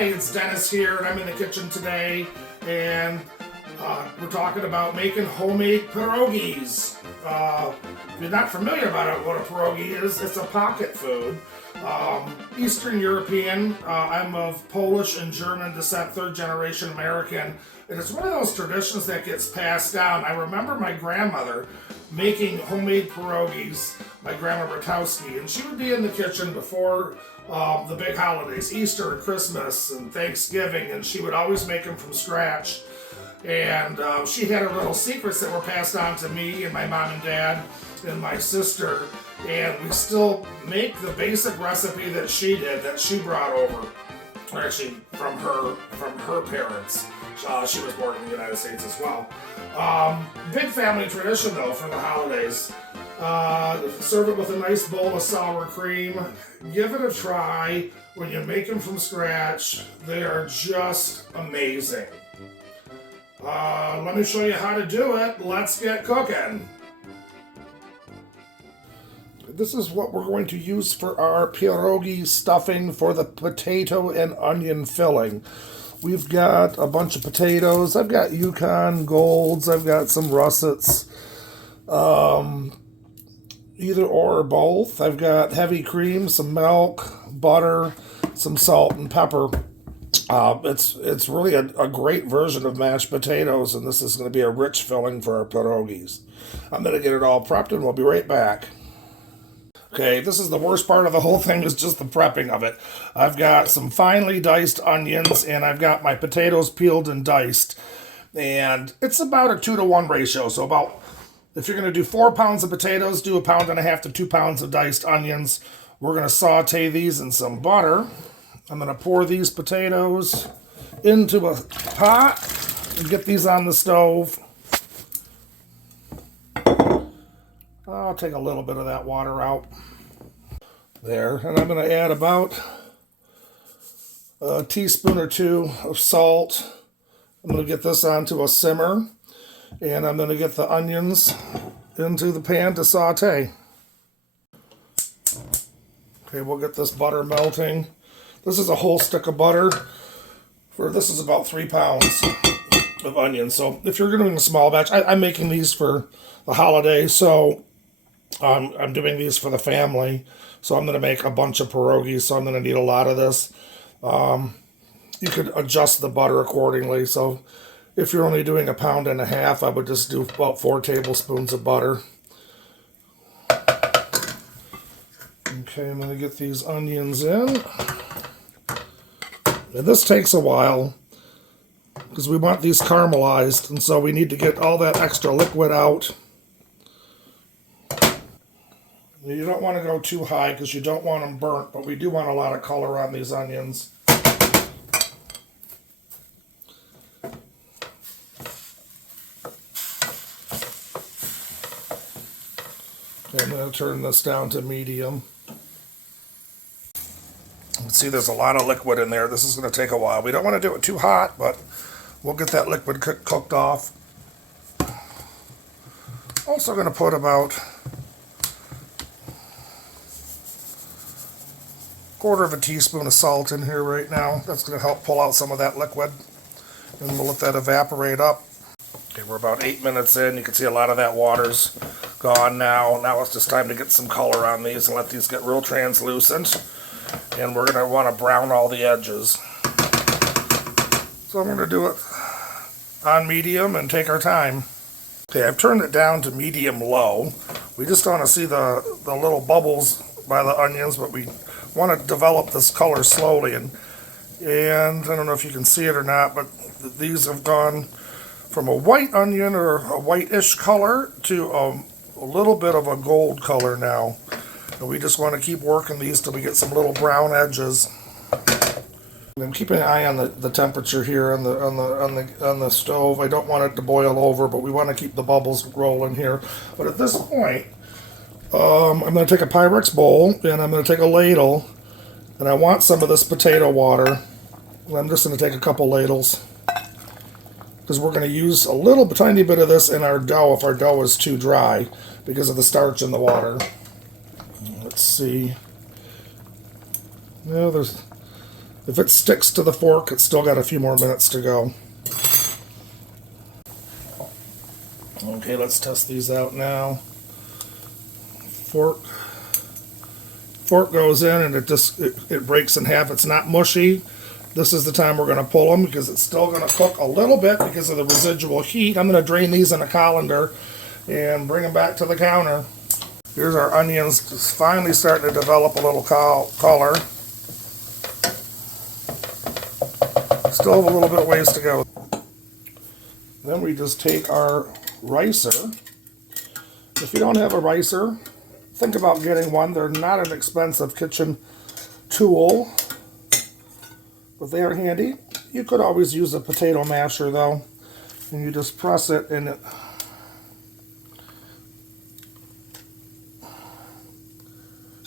Hi, it's Dennis here, and I'm in the kitchen today, and we're talking about making homemade pierogies. If you're not familiar about what a pierogi is, it's a pocket food. Eastern European. I'm of Polish and German descent, third generation American, and it's one of those traditions that gets passed down. I remember my grandmother making homemade pierogies, my grandma Ratowski, and she would be in the kitchen before the big holidays, Easter and Christmas and Thanksgiving, and she would always make them from scratch. And she had her little secrets that were passed on to me and my mom and dad and my sister, and we still make the basic recipe that she did, that she brought over, or actually from her parents. She was born in the United States as well. Big family tradition though for the holidays. Serve it with a nice bowl of sour cream. Give it a try. When you make them from scratch, they are just amazing. Let me show you how to do it. Let's get cooking. This is what we're going to use for our pierogi stuffing for the potato and onion filling. We've got a bunch of potatoes. I've got Yukon Golds. I've got some russets. Either or both. I've got heavy cream, some milk, butter, some salt and pepper. It's really a great version of mashed potatoes, and this is going to be a rich filling for our pierogies. I'm going to get it all prepped, and we'll be right back. Okay, this is the worst part of the whole thing, is just the prepping of it. I've got some finely diced onions, and I've got my potatoes peeled and diced. And it's about a 2-to-1 ratio, so about, if you're going to do 4 pounds of potatoes, do 1.5 pounds to 2 pounds of diced onions. We're going to saute these in some butter. I'm going to pour these potatoes into a pot and get these on the stove. I'll take a little bit of that water out there, and I'm going to add about a teaspoon or 2 of salt. I'm going to get this onto a simmer, and I'm going to get the onions into the pan to saute. Okay, we'll get this butter melting. This is a whole stick of butter. This is about 3 pounds of onions. So if you're doing a small batch, I'm making these for the holiday, so I'm doing these for the family. So I'm going to make a bunch of pierogies, so I'm going to need a lot of this. You could adjust the butter accordingly. So if you're only doing 1.5 pounds, I would just do about 4 tablespoons of butter. Okay, I'm going to get these onions in. And this takes a while because we want these caramelized, and so we need to get all that extra liquid out. You don't want to go too high because you don't want them burnt, but we do want a lot of color on these onions. Okay, I'm going to turn this down to medium. You can see there's a lot of liquid in there. This is going to take a while. We don't want to do it too hot, but we'll get that liquid cooked off. Also going to put about 1/4 teaspoon of salt in here right now. That's going to help pull out some of that liquid, and we'll let that evaporate up. Okay, we're about 8 minutes in. You can see a lot of that water's gone now. Now it's just time to get some color on these and let these get real translucent. And we're going to want to brown all the edges. So I'm going to do it on medium and take our time. Okay, I've turned it down to medium-low. We just want to see the little bubbles by the onions, but we want to develop this color slowly. And I don't know if you can see it or not, but these have gone from a white onion or a whitish color to a little bit of a gold color now. And we just want to keep working these till we get some little brown edges. And I'm keeping an eye on the temperature here on the stove. I don't want it to boil over, but we want to keep the bubbles rolling here. But at this point, I'm going to take a Pyrex bowl, and I'm going to take a ladle, and I want some of this potato water. And I'm just going to take a couple ladles, because we're going to use a little tiny bit of this in our dough if our dough is too dry because of the starch in the water. Let's see. No, If it sticks to the fork, it's still got a few more minutes to go. Okay, let's test these out now. Fork goes in and it breaks in half. It's not mushy. This is the time we're going to pull them because it's still going to cook a little bit because of the residual heat. I'm going to drain these in a colander and bring them back to the counter. Here's our onions just finally starting to develop a little color. Still have a little bit of ways to go. Then we just take our ricer. If you don't have a ricer, think about getting one. They're not an expensive kitchen tool, but they are handy. You could always use a potato masher though, and you just press it and it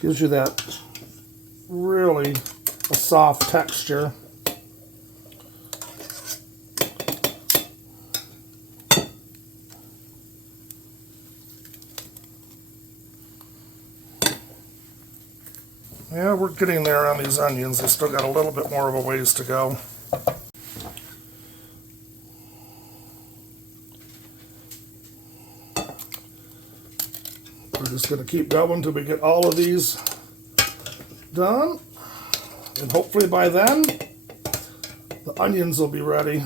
gives you that really a soft texture. Yeah, we're getting there on these onions. They still got a little bit more of a ways to go. We're just going to keep going until we get all of these done. And hopefully by then, the onions will be ready.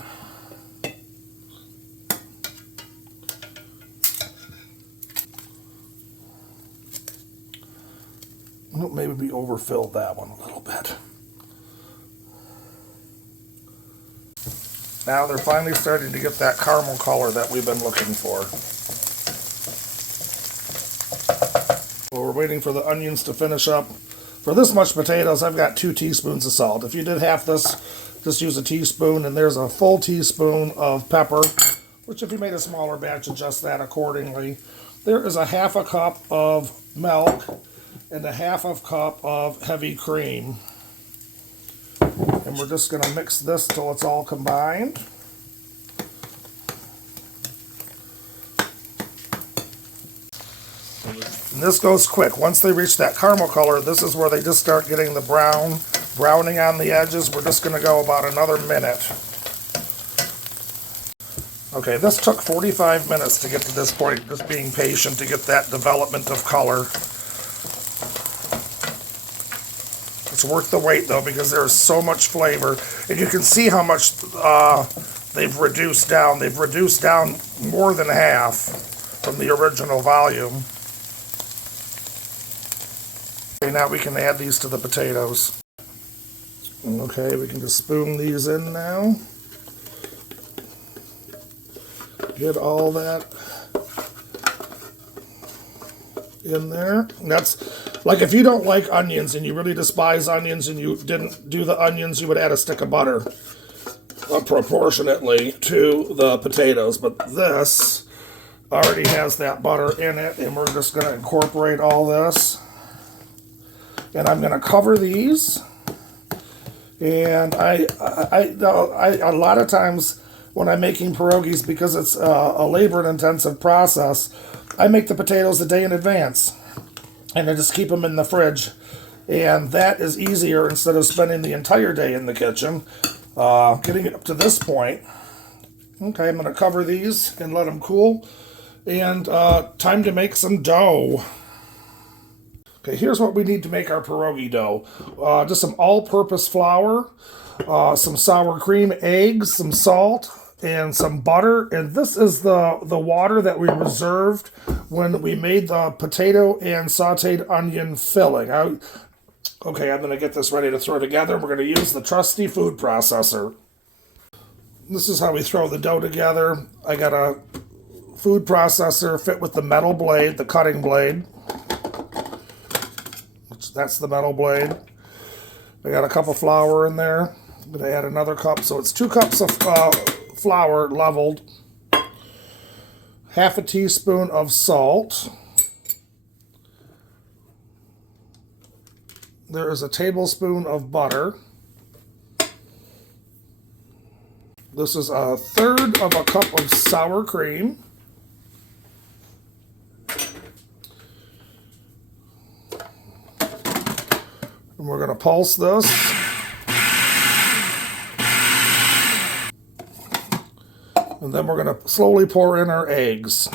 Maybe we overfilled that one a little bit. Now they're finally starting to get that caramel color that we've been looking for. Well, we're waiting for the onions to finish up. For this much potatoes, I've got 2 teaspoons of salt. If you did half this, just use a teaspoon, and there's a full teaspoon of pepper, which if you made a smaller batch, adjust that accordingly. There is a half a cup of milk and a half a cup of heavy cream. And we're just going to mix this till it's all combined. And this goes quick. Once they reach that caramel color, this is where they just start getting the browning on the edges. We're just going to go about another minute. Okay, this took 45 minutes to get to this point, just being patient to get that development of color. It's worth the wait though because there's so much flavor, and you can see how much they've reduced down. They've reduced down more than half from the original volume. Okay, now we can add these to the potatoes. Okay, we can just spoon these in now. Get all that in there. And that's like if you don't like onions and you really despise onions and you didn't do the onions, you would add a stick of butter proportionately to the potatoes. But this already has that butter in it, and we're just going to incorporate all this. And I'm going to cover these. And I a lot of times when I'm making pierogies, because it's a labor-intensive process, I make the potatoes a day in advance, and I just keep them in the fridge, and that is easier instead of spending the entire day in the kitchen. Getting it up to this point, okay, I'm going to cover these and let them cool, and time to make some dough. Okay, here's what we need to make our pierogi dough. Just some all-purpose flour, some sour cream, eggs, some salt, and some butter. And this is the water that we reserved when we made the potato and sauteed onion filling. Okay, I'm going to get this ready to throw together. We're going to use the trusty food processor. This is how we throw the dough together. I got a food processor fit with the metal blade, the cutting blade. That's the metal blade. I got a cup of flour in there. I'm going to add another cup. So it's 2 cups of flour leveled. Half a teaspoon of salt. There is a tablespoon of butter. This is 1/3 of a cup of sour cream. And we're going to pulse this. And then we're going to slowly pour in our eggs.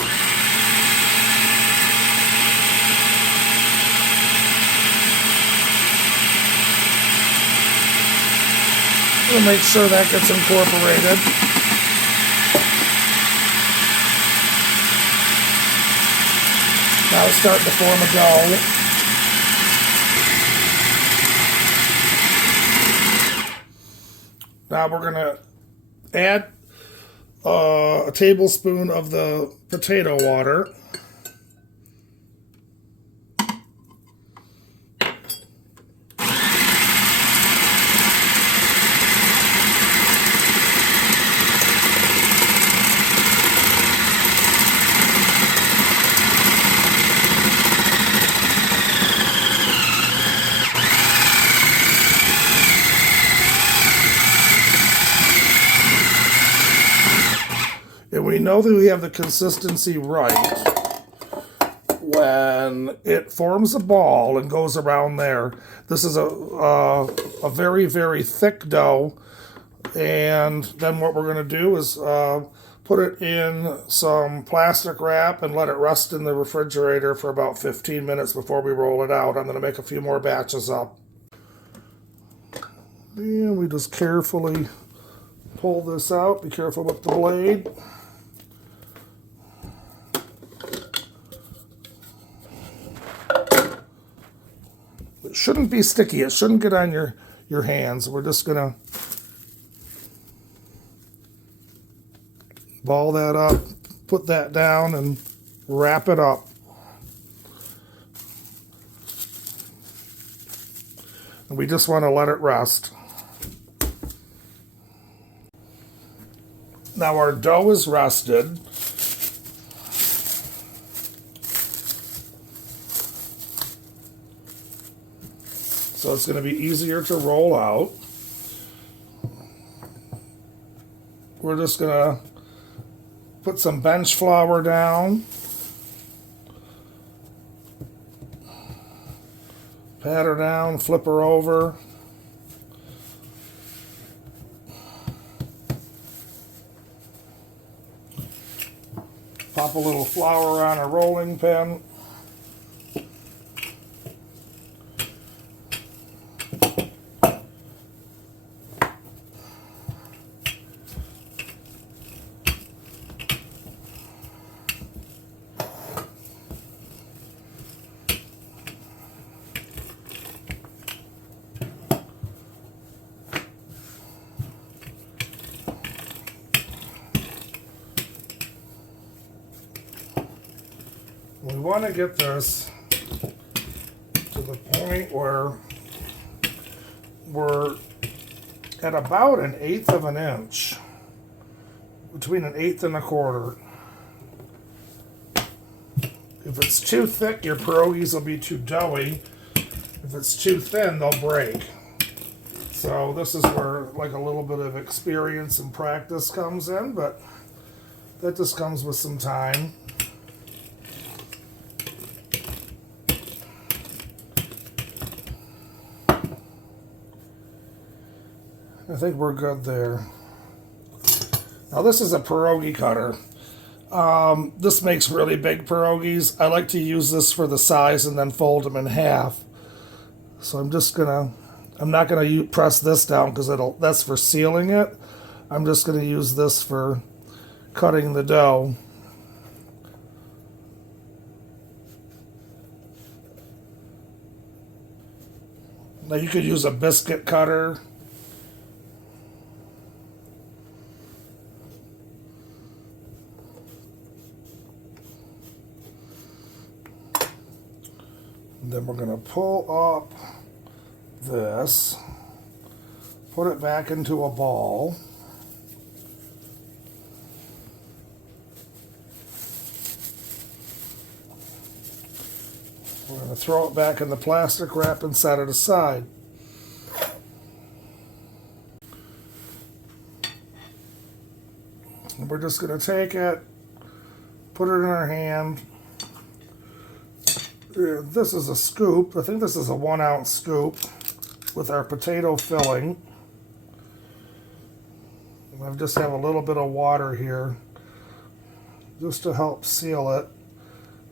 We'll make sure that gets incorporated. Now it's starting to form a dough. Now we're going to add a tablespoon of the potato water. And we know that we have the consistency right when it forms a ball and goes around there. This is a very, very thick dough. And then what we're going to do is put it in some plastic wrap and let it rest in the refrigerator for about 15 minutes before we roll it out. I'm going to make a few more batches up. And we just carefully pull this out. Be careful with the blade. It shouldn't be sticky. It shouldn't get on your hands. We're just going to ball that up, put that down, and wrap it up. And we just want to let it rest. Now our dough is rested. So it's going to be easier to roll out. We're just going to put some bench flour down. Pat her down, flip her over. Pop a little flour on a rolling pin. We want to get this to the point where we're at about 1/8 of an inch, between 1/8 and 1/4. If it's too thick, your pierogies will be too doughy. If it's too thin, they'll break. So this is where like a little bit of experience and practice comes in, but that just comes with some time. I think we're good there. Now this is a pierogi cutter. This makes really big pierogies. I like to use this for the size and then fold them in half. So I'm not gonna press this down because that's for sealing it. I'm just gonna use this for cutting the dough. Now you could use a biscuit cutter. And then we're going to pull up this, put it back into a ball. We're going to throw it back in the plastic wrap and set it aside. And we're just going to take it, put it in our hand. This is a scoop. I think this is a 1 ounce scoop with our potato filling. I just have a little bit of water here just to help seal it.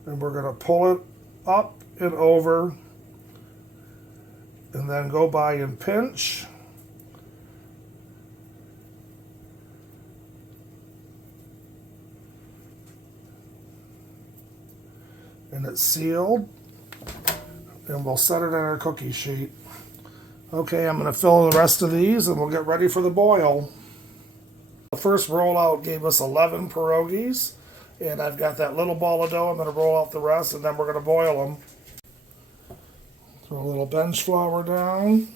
And we're going to pull it up and over and then go by and pinch. And it's sealed. And we'll set it on our cookie sheet. Okay, I'm going to fill the rest of these and we'll get ready for the boil. The first rollout gave us 11 pierogies. And I've got that little ball of dough. I'm going to roll out the rest and then we're going to boil them. Throw a little bench flour down.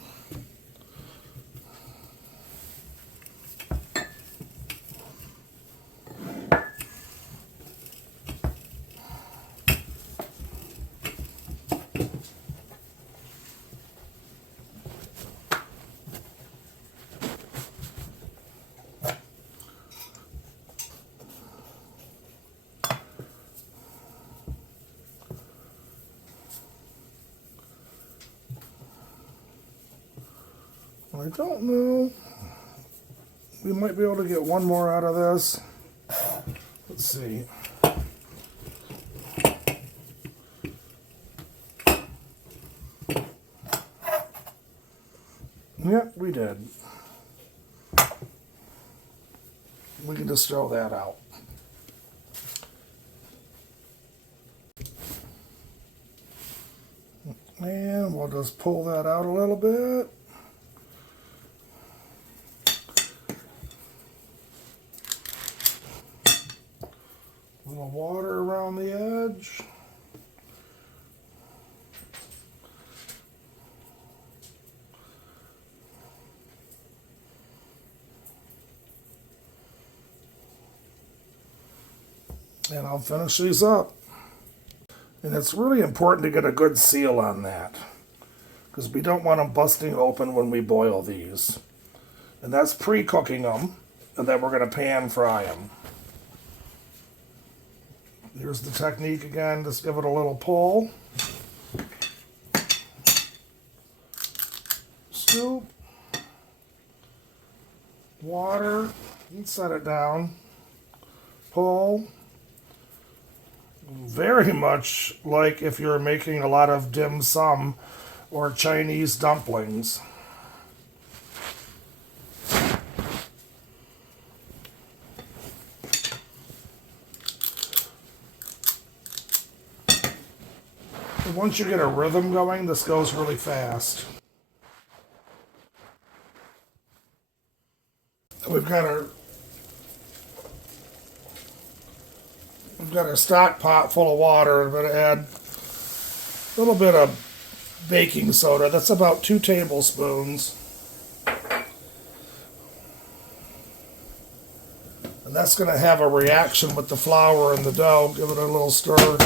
I don't know. We might be able to get one more out of this. Let's see. Yep, we did. We can just throw that out. And we'll just pull that out a little bit. A little water around the edge. And I'll finish these up. And it's really important to get a good seal on that, because we don't want them busting open when we boil these. And that's pre-cooking them, and then we're going to pan fry them. Here's the technique again, just give it a little pull. Scoop. Water, and set it down. Pull. Very much like if you're making a lot of dim sum or Chinese dumplings. And once you get a rhythm going, this goes really fast. We've got our stock pot full of water. I'm going to add a little bit of baking soda. That's about 2 tablespoons. And that's going to have a reaction with the flour and the dough. Give it a little stir.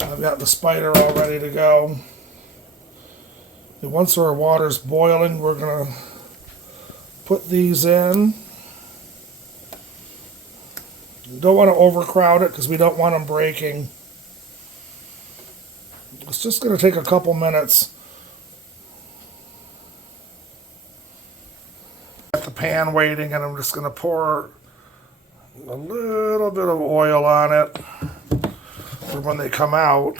I've got the spider all ready to go. And once our water's boiling, we're going to put these in. You don't want to overcrowd it because we don't want them breaking. It's just going to take a couple minutes. Got the pan waiting, and I'm just going to pour a little bit of oil on it for when they come out.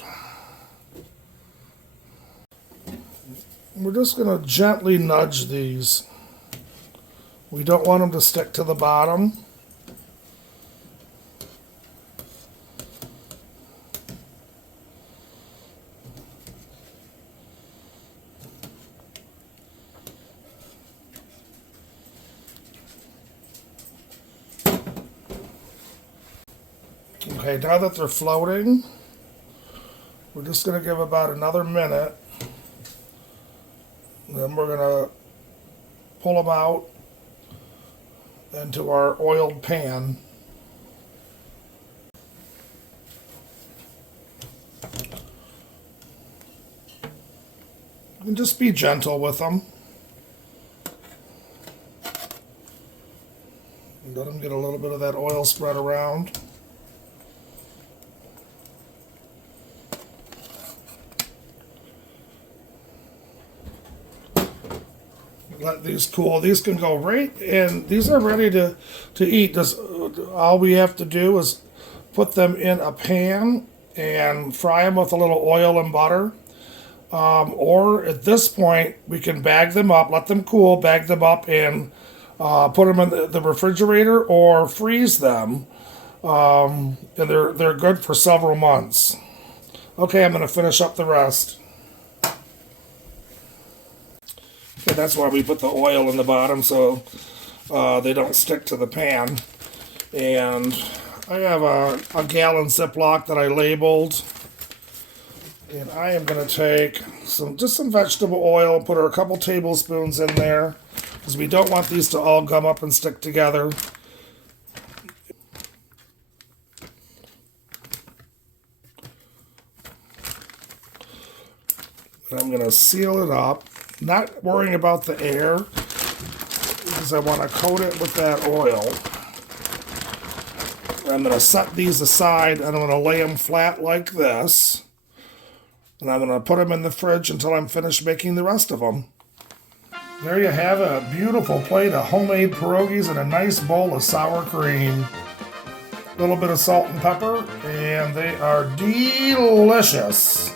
We're just going to gently nudge these. We don't want them to stick to the bottom. Okay, now that they're floating, we're just going to give about another minute. And then we're going to pull them out into our oiled pan. And just be gentle with them. And let them get a little bit of that oil spread around. let these cool. These can go right in. These are ready to eat. All we have to do is put them in a pan and fry them with a little oil and butter. Or at this point, we can bag them up, let them cool, bag them up, and put them in the refrigerator or freeze them. And they're good for several months. Okay, I'm going to finish up the rest. Okay, that's why we put the oil in the bottom so they don't stick to the pan. And I have a gallon Ziploc that I labeled. And I am going to take just some vegetable oil and put a couple tablespoons in there because we don't want these to all gum up and stick together. And I'm going to seal it up, not worrying about the air because I want to coat it with that oil. I'm going to set these aside and I'm going to lay them flat like this. And I'm going to put them in the fridge until I'm finished making the rest of them. There you have it, a beautiful plate of homemade pierogies and a nice bowl of sour cream. A little bit of salt and pepper, and they are delicious.